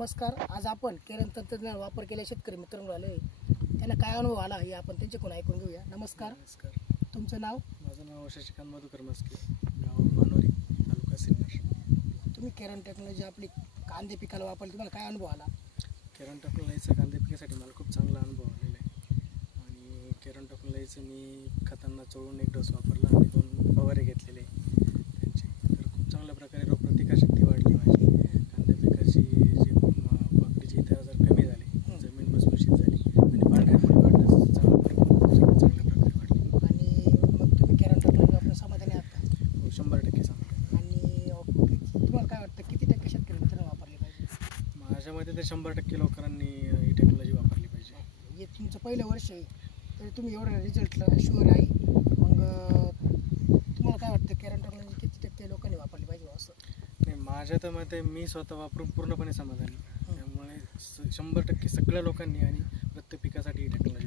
नमस्कार. आज आपण केरन तंत्रज्ञान वापर केल्या शेतकरी मित्रांनो आले, त्यांना काय अनुभव आला हे आपण त्यांच्याकडून ऐकून घेऊया. नमस्कार. नमस्कार. तुमचं नाव? माझं नाव शशिकांत मधुकर मस्के, गाव मानोरी, तालुका सिन्नर. तुम्ही केरन टेक्नॉलॉजी आपली कांदे पिकाला वापरली, तुम्हाला काय अनुभव आला? केरन टेक्नॉलॉजीचा कांदे पिकासाठी मला खूप चांगला अनुभव आलेला आहे. आणि केरन टेक्नॉलॉजीचं मी खतांना चोळून 1 डोस वापरला आणि 2 फवारे घेतलेले त्यांचे. तर खूप चांगल्या प्रकारे रोगप्रतिकारशक्ती वाढली माझी. कांदे पिकाची जी पाकळीची इथे आजार कमी झाले, जमीन भुसभुशीत झाली आणि पांढऱ्यामुळे वाढण्यास चांगल्या प्रकारे वाढली. आणि मग तुम्ही केरन टेक्नॉलॉजी वापरून समाधानी आहात का? 100% सांगतो. आणि तुम्हाला काय वाटतं किती टक्के शेतकरी मित्रांनो वापरले पाहिजे? माझ्या मते तर 100% लोकांनी ही टेक्नॉलॉजी वापरली पाहिजे. हे तुमचं पहिलं वर्ष आहे तरी तुम्ही एवढं रिझल्टला शुअर आहे. मग तुम्हाला काय वाटतं केरन टेक्नॉलॉजी किती टक्के लोकांनी वापरली पाहिजे असं? नाही, माझ्या तर मते मी स्वतः वापरून पूर्णपणे समाधानी. त्यामुळे 100% सगळ्या लोकांनी आणि प्रत्येक पिकासाठी ही टेक्नॉलॉजी